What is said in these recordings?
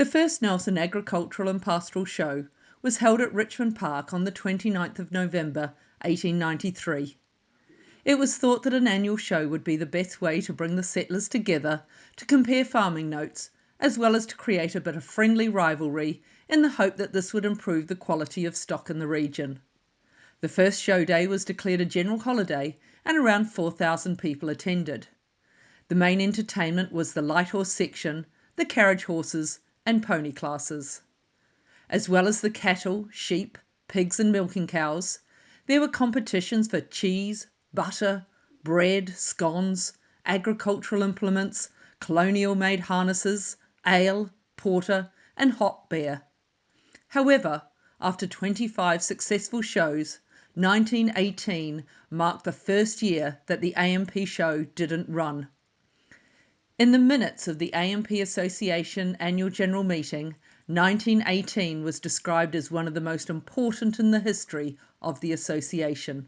The first Nelson Agricultural and Pastoral Show was held at Richmond Park on the 29th of November 1893. It was thought that an annual show would be the best way to bring the settlers together to compare farming notes, as well as to create a bit of friendly rivalry in the hope that this would improve the quality of stock in the region. The first show day was declared a general holiday and around 4,000 people attended. The main entertainment was the light horse section, the carriage horses and pony classes. As well as the cattle, sheep, pigs and milking cows, there were competitions for cheese, butter, bread, scones, agricultural implements, colonial-made harnesses, ale, porter and hot beer. However, after 25 successful shows, 1918 marked the first year that the AMP show didn't run. In the minutes of the AMP Association Annual General Meeting, 1918 was described as one of the most important in the history of the association.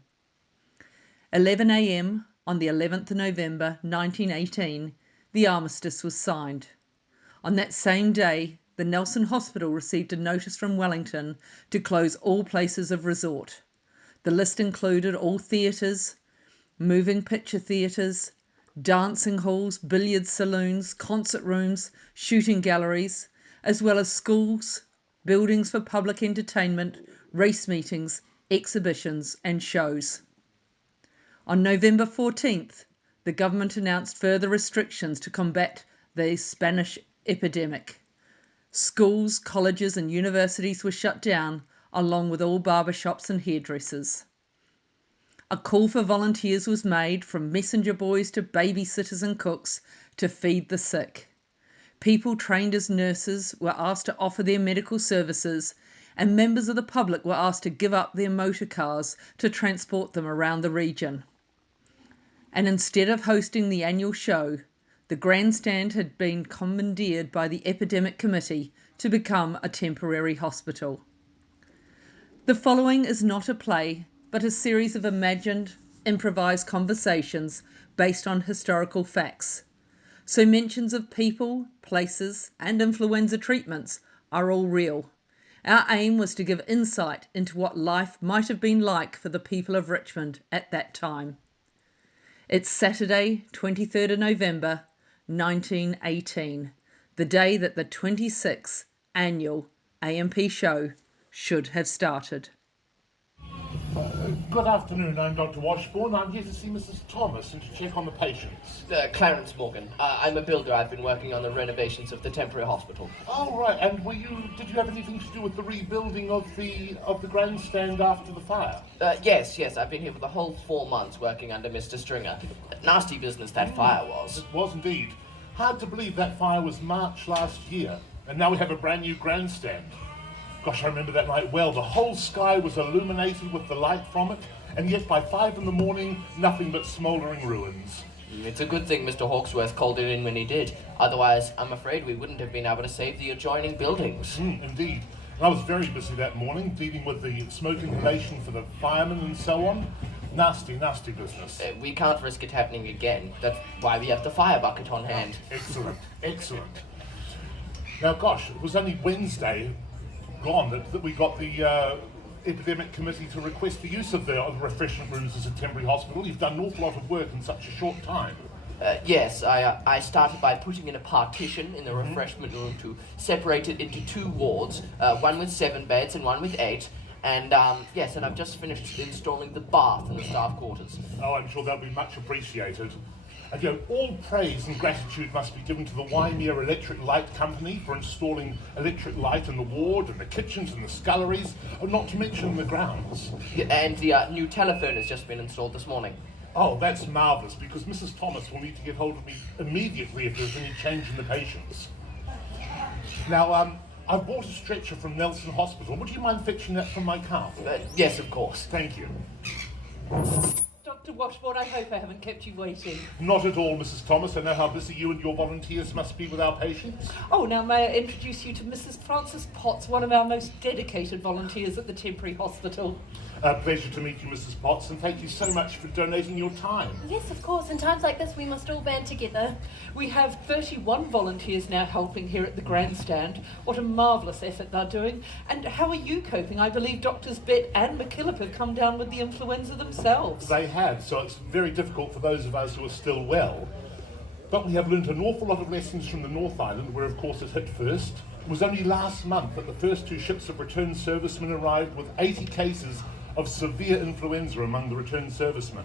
11 a.m. on the 11th of November 1918, the armistice was signed. On that same day, the Nelson Hospital received a notice from Wellington to close all places of resort. The list included all theatres, moving picture theatres, dancing halls, billiard saloons, concert rooms, shooting galleries, as well as schools, buildings for public entertainment, race meetings, exhibitions and shows. On November 14th, the government announced further restrictions to combat the Spanish epidemic. Schools, colleges and universities were shut down, along with all barbershops and hairdressers. A call for volunteers was made, from messenger boys to babysitters and cooks, to feed the sick. People trained as nurses were asked to offer their medical services, and members of the public were asked to give up their motor cars to transport them around the region. And instead of hosting the annual show, the grandstand had been commandeered by the Epidemic Committee to become a temporary hospital. The following is not a play, but a series of imagined, improvised conversations based on historical facts. So mentions of people, places, and influenza treatments are all real. Our aim was to give insight into what life might have been like for the people of Richmond at that time. It's Saturday, 23rd of November, 1918, the day that the 26th annual AMP show should have started. Good afternoon, I'm Dr. Washbourne. I'm here to see Mrs. Thomas and to check on the patients. Clarence Morgan. I'm a builder. I've been working on the renovations of the temporary hospital. Oh, right, and did you have anything to do with the rebuilding of the grandstand after the fire? Yes, I've been here for the whole 4 months working under Mr. Stringer. Nasty business that fire was. It was indeed. Hard to believe that fire was March last year, and now we have a brand new grandstand. Gosh, I remember that night well. The whole sky was illuminated with the light from it, and yet by 5 in the morning, nothing but smouldering ruins. It's a good thing Mr. Hawksworth called it in when he did. Otherwise, I'm afraid we wouldn't have been able to save the adjoining buildings. Indeed. And I was very busy that morning, dealing with the smoke inhalation for the firemen and so on. Nasty, nasty business. We can't risk it happening again. That's why we have the fire bucket on hand. Excellent, excellent. Now, gosh, it was only Wednesday gone that we got the Epidemic Committee to request the use of the refreshment rooms as a temporary hospital. You've done an awful lot of work in such a short time. Yes, I started by putting in a partition in the refreshment room to separate it into 2 wards, one with 7 beds and one with 8. And and I've just finished installing the bath in the staff quarters. Oh, I'm sure that'll be much appreciated. And all praise and gratitude must be given to the Waimea Electric Light Company for installing electric light in the ward and the kitchens and the sculleries, not to mention the grounds. Yeah, and the new telephone has just been installed this morning. Oh, that's marvellous, because Mrs. Thomas will need to get hold of me immediately if there's any change in the patients. Now, I've bought a stretcher from Nelson Hospital. Would you mind fetching that from my car? Yes, of course. Thank you. Dr. Washbourne, I hope I haven't kept you waiting. Not at all, Mrs. Thomas. I know how busy you and your volunteers must be with our patients. Oh, now may I introduce you to Mrs. Frances Potts, one of our most dedicated volunteers at the temporary hospital. A pleasure to meet you, Mrs. Potts, and thank you so much for donating your time. Yes, of course. In times like this, we must all band together. We have 31 volunteers now helping here at the grandstand. What a marvellous effort they're doing. And how are you coping? I believe Doctors Bett and McKillop have come down with the influenza themselves. They have, so it's very difficult for those of us who are still well. But we have learnt an awful lot of lessons from the North Island, where of course it hit first. It was only last month that the first 2 ships of returned servicemen arrived with 80 cases of severe influenza among the returned servicemen.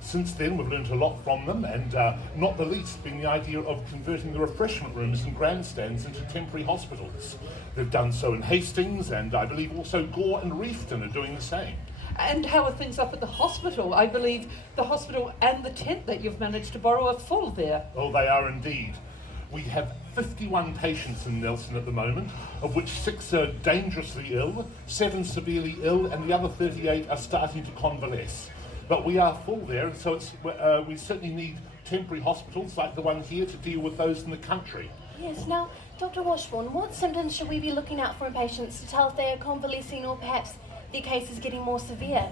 Since then, we've learnt a lot from them, and not the least being the idea of converting the refreshment rooms and grandstands into temporary hospitals. They've done so in Hastings, and I believe also Gore and Reefton are doing the same. And how are things up at the hospital? I believe the hospital and the tent that you've managed to borrow are full there. Oh, they are indeed. We have 51 patients in Nelson at the moment, of which 6 are dangerously ill, 7 severely ill, and the other 38 are starting to convalesce. But we are full there, and so we certainly need temporary hospitals like the one here to deal with those in the country. Yes, now, Dr. Washburn, what symptoms should we be looking out for in patients to tell if they are convalescing or perhaps their case is getting more severe?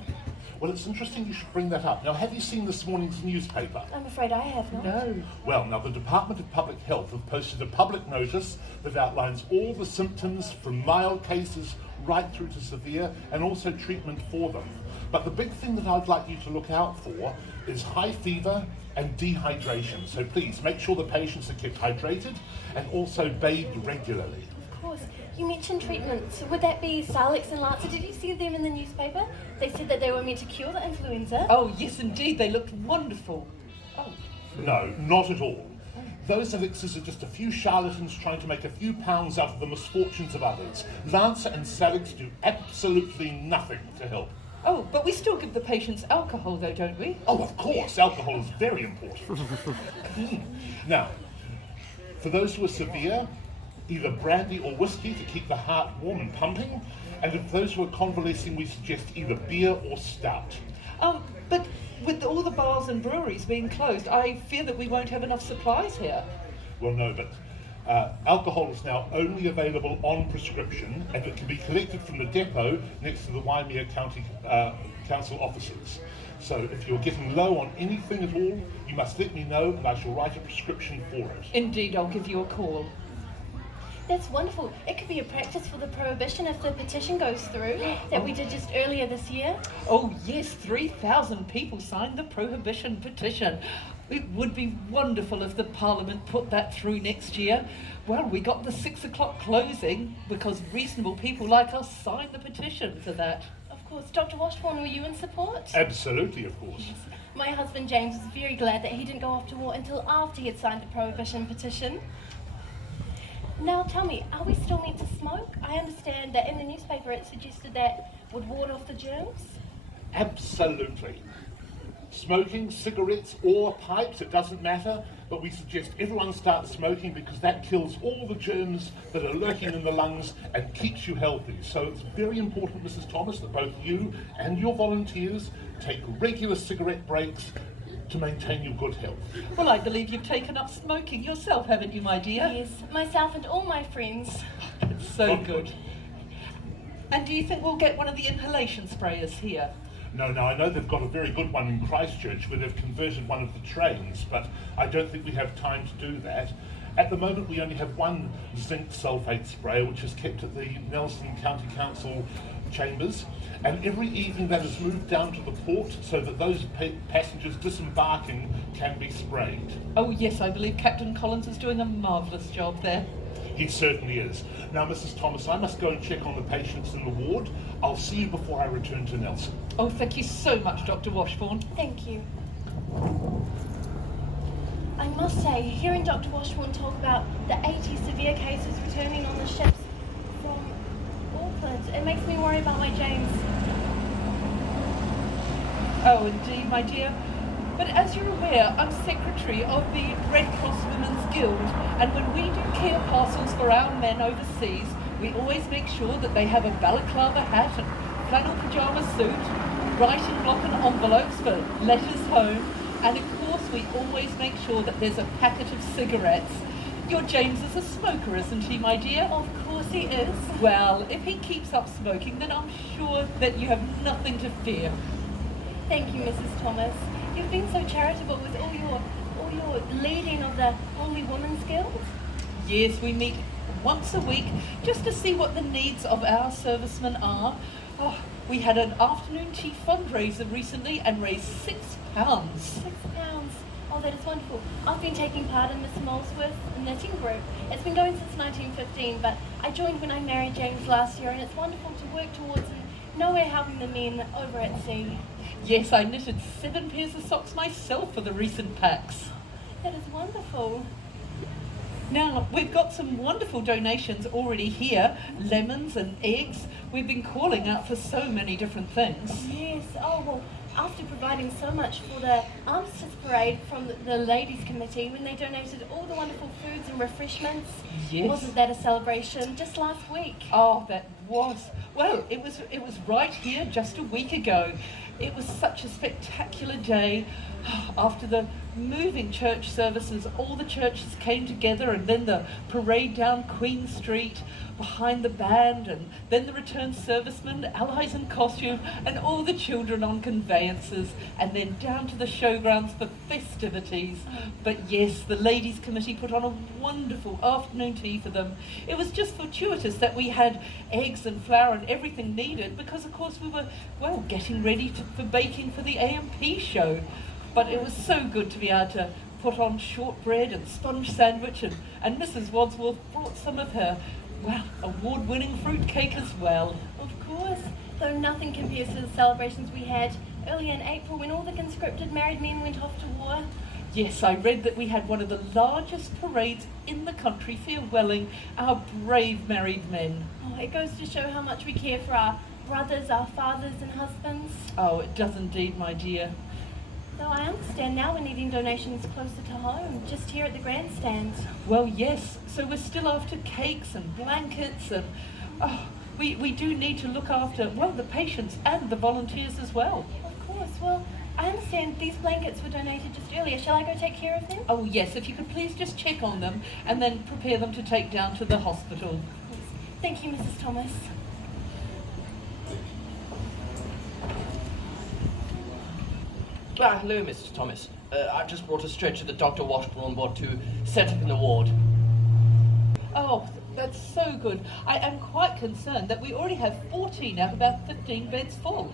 Well, it's interesting you should bring that up. Now, have you seen this morning's newspaper? I'm afraid I have not. No. Well, now the Department of Public Health have posted a public notice that outlines all the symptoms from mild cases right through to severe, and also treatment for them. But the big thing that I'd like you to look out for is high fever and dehydration. So please make sure the patients are kept hydrated and also bathed regularly. Of course. You mentioned treatments. Would that be Salix and Lancer? Did you see them in the newspaper? They said that they were meant to cure the influenza. Oh, yes, indeed. They looked wonderful. Oh, No, not at all. Those elixirs are just a few charlatans trying to make a few pounds out of the misfortunes of others. Lancer and Salix do absolutely nothing to help. oh, but we still give the patients alcohol, though, don't we? Oh, of course, alcohol is very important. Now, for those who are severe, either brandy or whiskey to keep the heart warm and pumping, and if those who are convalescing, we suggest either beer or stout. But with all the bars and breweries being closed, I fear that we won't have enough supplies here. Well, no, but alcohol is now only available on prescription, and it can be collected from the depot next to the Waimea County Council offices. So if you're getting low on anything at all, you must let me know and I shall write a prescription for it. Indeed, I'll give you a call. That's wonderful. It could be a practice for the prohibition if the petition goes through that we did just earlier this year. Oh, yes, 3,000 people signed the prohibition petition. It would be wonderful if the Parliament put that through next year. Well, we got the 6 o'clock closing because reasonable people like us signed the petition for that. Of course. Dr. Washburn, were you in support? Absolutely, of course. My husband James was very glad that he didn't go off to war until after he had signed the prohibition petition. Now tell me, are we still meant to smoke? I understand that in the newspaper it suggested that would ward off the germs. Absolutely. Smoking, cigarettes or pipes, it doesn't matter, but we suggest everyone start smoking because that kills all the germs that are lurking in the lungs and keeps you healthy. So it's very important, Mrs. Thomas, that both you and your volunteers take regular cigarette breaks to maintain your good health. Well, I believe you've taken up smoking yourself, haven't you, my dear? Yes, myself and all my friends. It's so good. And do you think we'll get one of the inhalation sprayers here? No, I know they've got a very good one in Christchurch where they've converted one of the trains, but I don't think we have time to do that. At the moment, we only have one zinc sulfate sprayer, which is kept at the Nelson County Council chambers, and every evening that is moved down to the port so that those passengers disembarking can be sprayed. Oh, yes, I believe Captain Collins is doing a marvellous job there. He certainly is. Now, Mrs. Thomas, I must go and check on the patients in the ward. I'll see you before I return to Nelson. Oh, thank you so much, Dr. Washburn. Thank you. I must say, hearing Dr. Washburn talk about the 80 severe cases returning on the ships from Auckland, it makes me worry about my James. Oh, indeed, my dear. But as you're aware, I'm secretary of the Red Cross Women's Guild, and when we do care parcels for our men overseas, we always make sure that they have a balaclava hat and flannel pyjama suit, writing block and envelopes for letters home, and of course we always make sure that there's a packet of cigarettes. Your James is a smoker, isn't he, my dear? Of course course he is. Well, if he keeps up smoking, then I'm sure that you have nothing to fear. Thank you, Mrs. Thomas. You've been so charitable with all your leading of the Holy Women's Guild. Yes, we meet once a week just to see what the needs of our servicemen are. Oh, we had an afternoon tea fundraiser recently and raised £6. £6. Oh, that is wonderful. I've been taking part in Miss Molesworth's knitting group. It's been going since 1915, but I joined when I married James last year, and it's wonderful to work towards and nowhere helping the men over at sea. Yes, I knitted 7 pairs of socks myself for the recent packs. That is wonderful. Now, we've got some wonderful donations already here, lemons and eggs. We've been calling out for so many different things. Yes. Oh, well, after providing so much for the Armistice Parade from the Ladies Committee, when they donated all the wonderful foods and refreshments. Yes. Wasn't that a celebration just last week? Oh, that was. Well, it was right here just a week ago. It was such a spectacular day. After the moving church services, all the churches came together, and then the parade down Queen Street behind the band, and then the returned servicemen, allies in costume, and all the children on conveyances, and then down to the showgrounds for festivities. But yes, the ladies' committee put on a wonderful afternoon tea for them. It was just fortuitous that we had eggs and flour and everything needed, because of course we were, well, getting ready for baking for the AMP show. But it was so good to be able to put on shortbread and sponge sandwich, and Mrs. Wadsworth brought some of her, well, award-winning fruit cake as well. Of course, though nothing compares to the celebrations we had earlier in April when all the conscripted married men went off to war. Yes, I read that we had one of the largest parades in the country farewelling our brave married men. Oh, it goes to show how much we care for our brothers, our fathers and husbands. Oh, it does indeed, my dear. Though I understand now we're needing donations closer to home, just here at the grandstand. Well, yes, so we're still after cakes and blankets, and we do need to look after, well, the patients and the volunteers as well. Of course. Well, I understand these blankets were donated just earlier. Shall I go take care of them? Oh, yes, if you could please just check on them and then prepare them to take down to the hospital. Yes. Thank you, Mrs. Thomas. Hello, Mr. Thomas. I've just brought a stretcher that Dr. Washburn on board to set up in the ward. Oh, that's so good. I am quite concerned that we already have 14 out of our 15 beds full.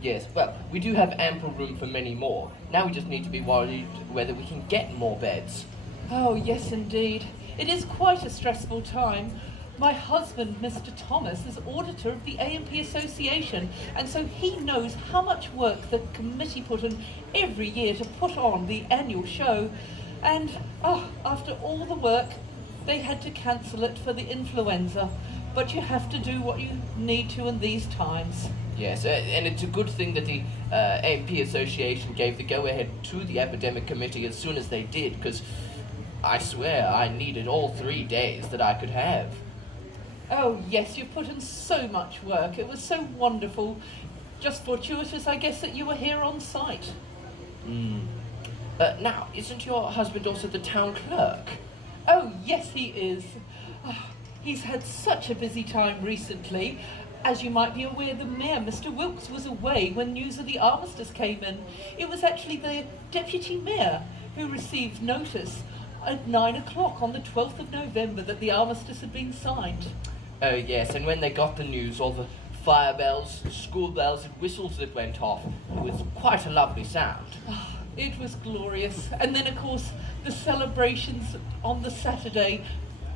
Yes, well, we do have ample room for many more. Now we just need to be worried whether we can get more beds. Oh, yes, indeed. It is quite a stressful time. My husband, Mr. Thomas, is auditor of the AMP Association, and so he knows how much work the committee put in every year to put on the annual show. And, after all the work, they had to cancel it for the influenza. But you have to do what you need to in these times. Yes, and it's a good thing that the AMP Association gave the go-ahead to the epidemic committee as soon as they did, because I swear I needed all 3 days that I could have. Oh, yes, you've put in so much work. It was so wonderful. Just fortuitous, I guess, that you were here on site. Now, isn't your husband also the town clerk? Oh, yes, he is. He's had such a busy time recently. As you might be aware, the mayor, Mr. Wilkes, was away when news of the armistice came in. It was actually the deputy mayor who received notice at 9 o'clock on the 12th of November that the armistice had been signed. Oh, yes, and when they got the news, all the fire bells, school bells and whistles that went off, it was quite a lovely sound. It was glorious. And then, of course, the celebrations on the Saturday.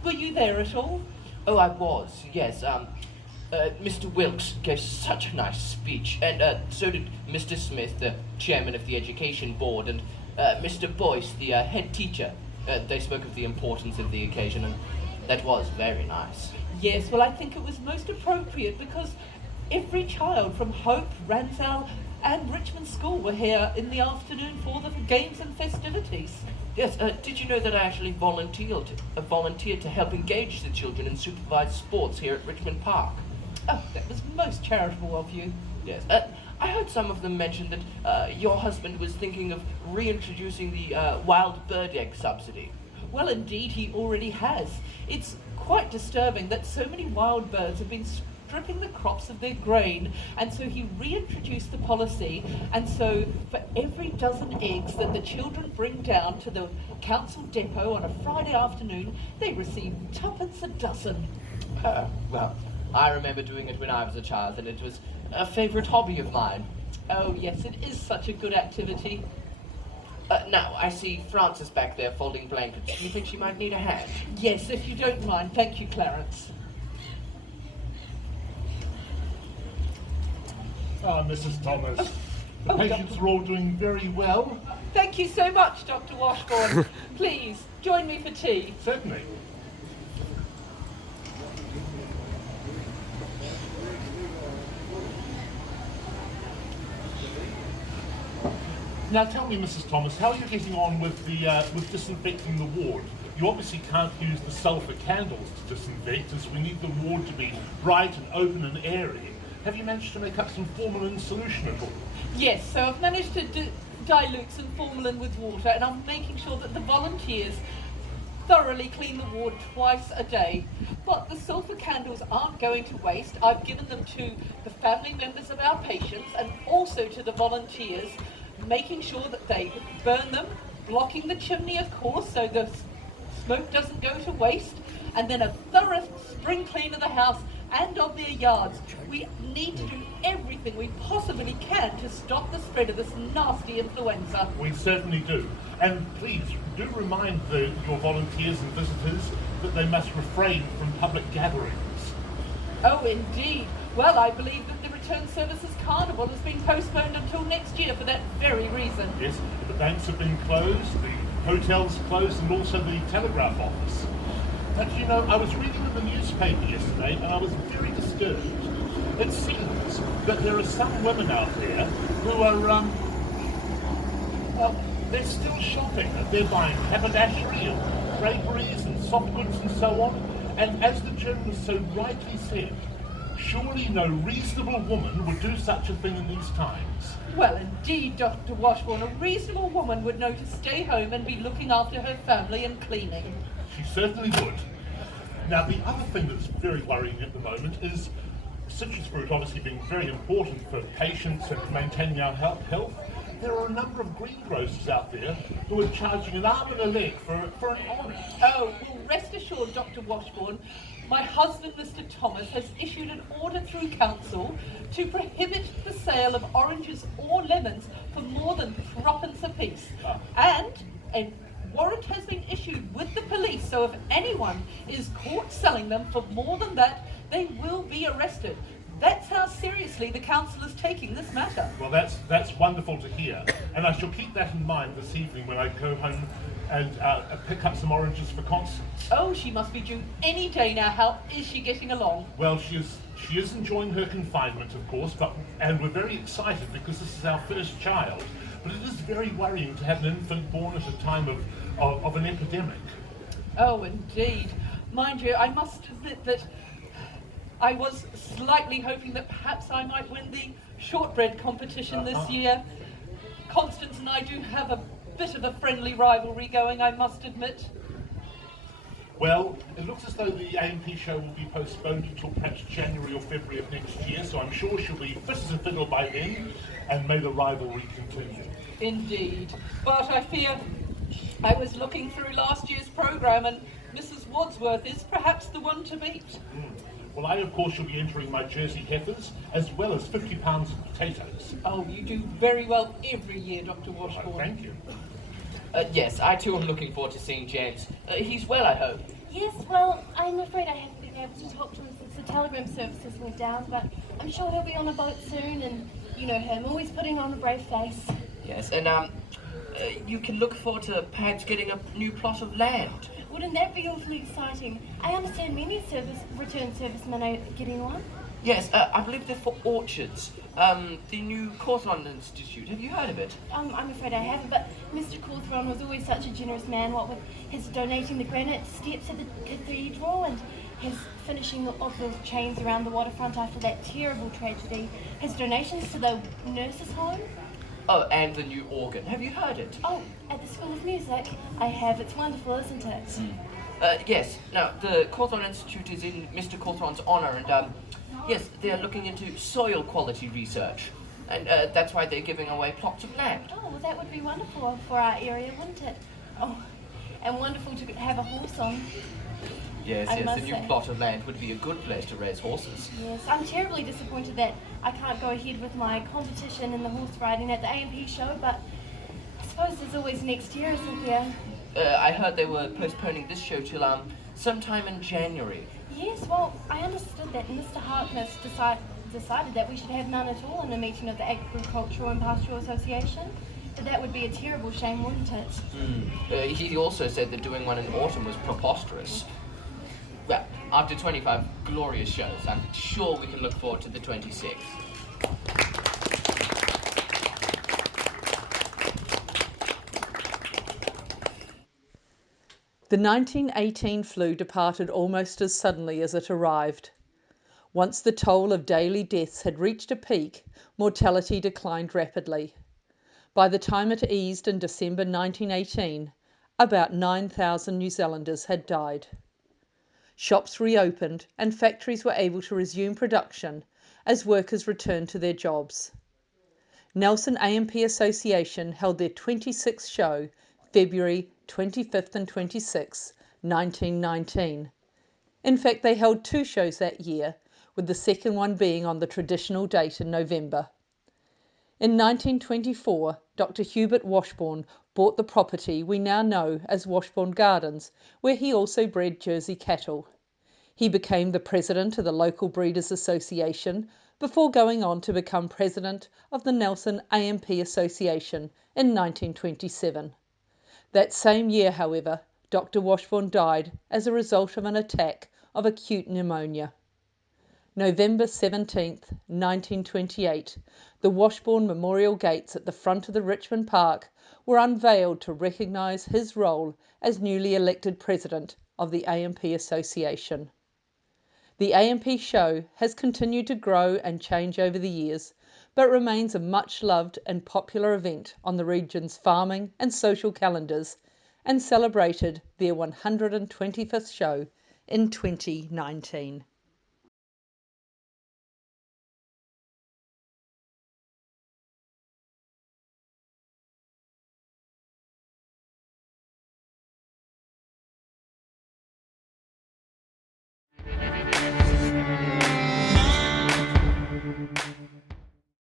Were you there at all? Oh, I was, yes. Mr. Wilkes gave such a nice speech, and so did Mr. Smith, the chairman of the education board, and Mr. Boyce, the head teacher. They spoke of the importance of the occasion, and that was very nice. Yes, well, I think it was most appropriate because every child from Hope, Ransell, and Richmond School were here in the afternoon for the games and festivities. Yes, did you know that I actually volunteered to help engage the children in supervised sports here at Richmond Park? Oh, that was most charitable of you. Yes. I heard some of them mention that your husband was thinking of reintroducing the wild bird egg subsidy. Well, indeed, he already has. It's quite disturbing that so many wild birds have been stripping the crops of their grain, and so he reintroduced the policy, and so for every dozen eggs that the children bring down to the council depot on a Friday afternoon, they receive twopence a dozen. Well, I remember doing it when I was a child, and it was a favourite hobby of mine. Oh yes, it is such a good activity. Now, I see Frances back there folding blankets. Do you think she might need a hand? Yes, if you don't mind. Thank you, Clarence. Ah, Mrs. Thomas. The Oh, patients are all doing very well. Thank you so much, Dr. Washburn. Please, join me for tea. Certainly. Now tell me, Mrs. Thomas, how are you getting on with with disinfecting the ward? You obviously can't use the sulphur candles to disinfect, as we need the ward to be bright and open and airy. Have you managed to make up some formalin solution at all? Yes, so I've managed to dilute some formalin with water, and I'm making sure that the volunteers thoroughly clean the ward twice a day. But the sulphur candles aren't going to waste. I've given them to the family members of our patients and also to the volunteers, making sure that they burn them, blocking the chimney, of course, so the smoke doesn't go to waste, and then a thorough spring clean of the house and of their yards. We need to do everything we possibly can to stop the spread of this nasty influenza. We certainly do. And please, do remind your volunteers and visitors that they must refrain from public gatherings. Oh, indeed. Well, I believe that the Return Services Carnival has been postponed until next year for that very reason. Yes, the banks have been closed, the hotels closed, and also the telegraph office. But you know, I was reading in the newspaper yesterday and I was very disturbed. It seems that there are some women out there who are, well, they're still shopping. They're buying haberdashery and draperies and soft goods and so on. And as the journalist so rightly said, surely no reasonable woman would do such a thing in these times. Well, indeed, Dr. Washburn, a reasonable woman would know to stay home and be looking after her family and cleaning. She certainly would. Now, the other thing that's very worrying at the moment is citrus fruit obviously being very important for patients and maintaining our health. There are a number of greengrocers out there who are charging an arm and a leg for an orange. Oh, well, rest assured, Dr. Washburn, my husband, Mr. Thomas, has issued an order through council to prohibit the sale of oranges or lemons for more than threepence apiece. And a warrant has been issued with the police, so if anyone is caught selling them for more than that, they will be arrested. That's how seriously the council is taking this matter. Well, that's wonderful to hear, and I shall keep that in mind this evening when I go home and pick up some oranges for Constance. Oh, she must be due any day now. How is she getting along? Well, she is enjoying her confinement, of course, and we're very excited because this is our first child. But it is very worrying to have an infant born at a time of an epidemic. Oh, indeed. Mind you, I must admit that I was slightly hoping that perhaps I might win the shortbread competition this year. Constance and I do have a bit of a friendly rivalry going, I must admit. Well, it looks as though the A&P show will be postponed until perhaps January or February of next year, so I'm sure she'll be fit as a fiddle by then, and may the rivalry continue. Indeed. But I fear I was looking through last year's programme, and Mrs. Wadsworth is perhaps the one to beat. Well, I, of course, shall be entering my Jersey heifers, as well as 50 pounds of potatoes. Oh, you do very well every year, Dr. Washburn. Thank you. Yes, I too am looking forward to seeing James. He's well, I hope. Yes, well, I'm afraid I haven't been able to talk to him since the telegram services went down, but I'm sure he'll be on a boat soon, and you know him, always putting on a brave face. Yes, and you can look forward to perhaps getting a new plot of land. Wouldn't that be awfully exciting? I understand many return servicemen are getting one. Yes, I believe they're for orchards. The new Cawthron Institute. Have you heard of it? I'm afraid I haven't, but Mr. Cawthron was always such a generous man, what with his donating the granite steps at the cathedral and his finishing of the chains around the waterfront after that terrible tragedy, his donations to the nurses' home. Oh, and the new organ. Have you heard it? Oh, at the School of Music? I have. It's wonderful, isn't it? Yes. Now, the Cawthorne Institute is in Mr. Cawthorne's honour, and yes, they are looking into soil quality research, and that's why they're giving away plots of land. Oh, well, that would be wonderful for our area, wouldn't it? Oh, and wonderful to have a horse on. Yes, I yes, must the new say. plot of land would be a good place to raise horses. Yes, I'm terribly disappointed that I can't go ahead with my competition in the horse riding at the AMP show, but I suppose there's always next year, isn't there? I heard they were postponing this show till sometime in January. Yes, well, I understood that Mr. Harkness decided that we should have none at all in a meeting of the Agricultural and Pastoral Association. But that would be a terrible shame, wouldn't it? He also said that doing one in autumn was preposterous. Well, after 25 glorious shows, I'm sure we can look forward to the 26th. The 1918 flu departed almost as suddenly as it arrived. Once the toll of daily deaths had reached a peak, mortality declined rapidly. By the time it eased in December 1918, about 9,000 New Zealanders had died. Shops reopened and factories were able to resume production as workers returned to their jobs. Nelson AMP Association held their 26th show February 25th and 26th, 1919. In fact, they held 2 shows that year, with the second one being on the traditional date in November. In 1924, Dr. Hubert Washburn bought the property we now know as Washburn Gardens, where he also bred Jersey cattle. He became the president of the local Breeders' Association before going on to become president of the Nelson AMP Association in 1927. That same year, however, Dr. Washburn died as a result of an attack of acute pneumonia. November 17, 1928, the Washburn Memorial Gates at the front of the Richmond Park were unveiled to recognise his role as newly elected president of the AMP Association. The AMP show has continued to grow and change over the years, but remains a much loved and popular event on the region's farming and social calendars, and celebrated their 125th show in 2019.